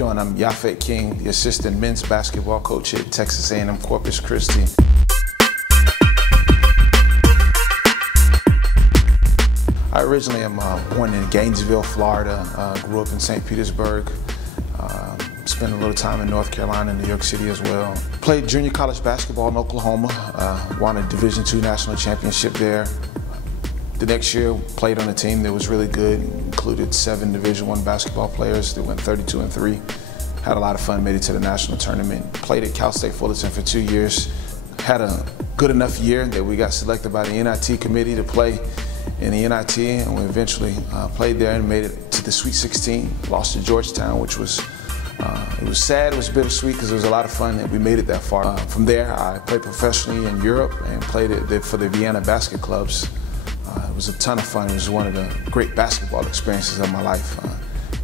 doing? I'm Yaphett King, the assistant men's basketball coach at Texas A&M Corpus Christi. I originally am born in Gainesville, Florida. Grew up in St. Petersburg. Spent a little time in North Carolina and New York City as well. Played junior college basketball in Oklahoma. Won a Division II national championship there. The next year, played on a team that was really good. Included 7 Division I basketball players that went 32-3. Had a lot of fun, made it to the national tournament. Played at Cal State Fullerton for 2 years. Had a good enough year that we got selected by the NIT committee to play in the NIT, and we eventually played there and made it to the Sweet 16. Lost to Georgetown, which was it was sad, it was bittersweet because it was a lot of fun that we made it that far. From there, I played professionally in Europe and played for the Vienna basket clubs. It was a ton of fun. It was one of the great basketball experiences of my life.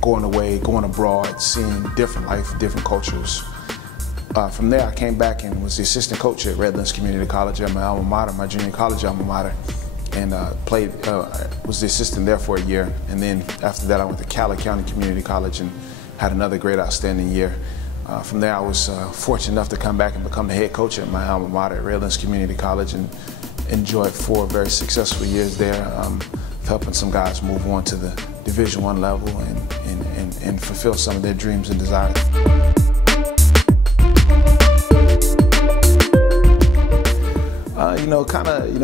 Going away, going abroad, seeing different life, different cultures. From there, I came back and was the assistant coach at Redlands Community College at my alma mater, my junior college alma mater, and was the assistant there for a year. And then after that, I went to Cali County Community College and had another great, outstanding year. From there, I was fortunate enough to come back and become the head coach at my alma mater at Redlands Community College, and enjoyed 4 very successful years there, helping some guys move on to the Division I level and fulfill some of their dreams and desires.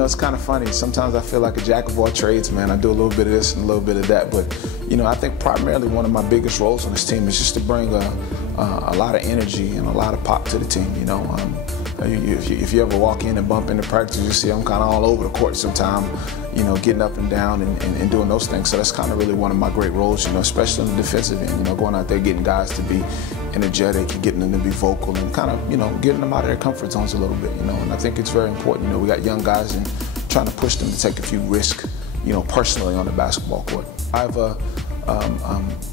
It's kind of funny. Sometimes I feel like a jack of all trades, man. I do a little bit of this and a little bit of that, but I think primarily one of my biggest roles on this team is just to bring a lot of energy and a lot of pop to the team. If you ever walk in and bump into practice, you see I'm kind of all over the court sometime, getting up and down and doing those things. So that's kind of really one of my great roles, especially on the defensive end, going out there, getting guys to be energetic and getting them to be vocal and kind of, getting them out of their comfort zones a little bit, and I think it's very important. We got young guys and trying to push them to take a few risks, personally on the basketball court. I've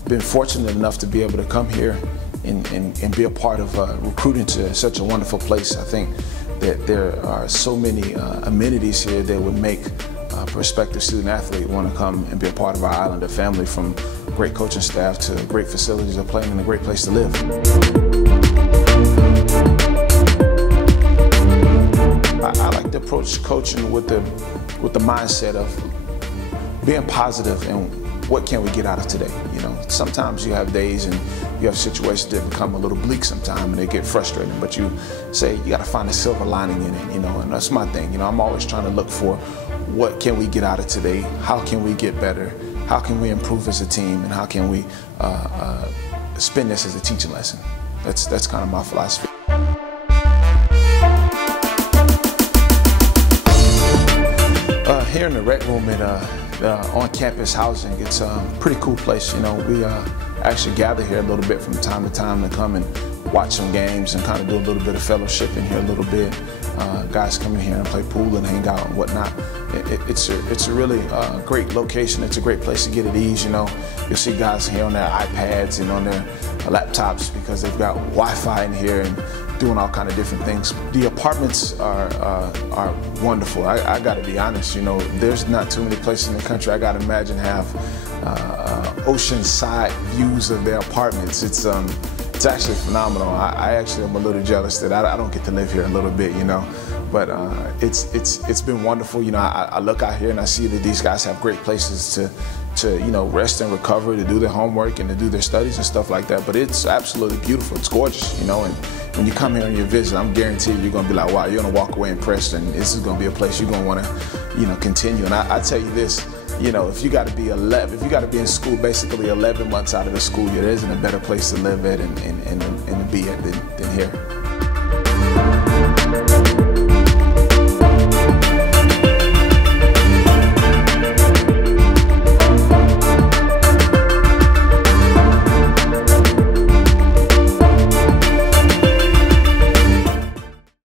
been fortunate enough to be able to come here and be a part of recruiting to such a wonderful place. I think that there are so many amenities here that would make a prospective student athlete want to come and be a part of our Islander family, from great coaching staff to great facilities of playing and a great place to live. I like to approach coaching with the mindset of being positive and what can we get out of today. Sometimes you have days and you have situations that become a little bleak sometimes and they get frustrating, but you say you got to find a silver lining in it, and that's my thing. I'm always trying to look for what can we get out of today, how can we get better, how can we improve as a team, and how can we spend this as a teaching lesson. That's kind of my philosophy. Here in the rec room at on-campus housing, it's a pretty cool place. We actually gather here a little bit from time to time to come and watch some games and kind of do a little bit of fellowship in here a little bit. Guys come in here and play pool and hang out and whatnot. It's a really great location. It's a great place to get at ease. You'll see guys here on their iPads and on their laptops because they've got Wi-Fi in here and doing all kind of different things. The apartments are wonderful. I got to be honest. There's not too many places in the country I got to imagine have oceanside views of their apartments. It's actually phenomenal. I actually am a little jealous that I don't get to live here a little bit, but it's been wonderful. I look out here and I see that these guys have great places to rest and recover, to do their homework and to do their studies and stuff like that. But it's absolutely beautiful. It's gorgeous, and when you come here on your visit, I'm guaranteed you're gonna be like, wow, you're gonna walk away impressed, and this is gonna be a place you're gonna want to, continue. And I tell you this. If you got to be in school basically 11 months out of the school year, there isn't a better place to live at and be at than here.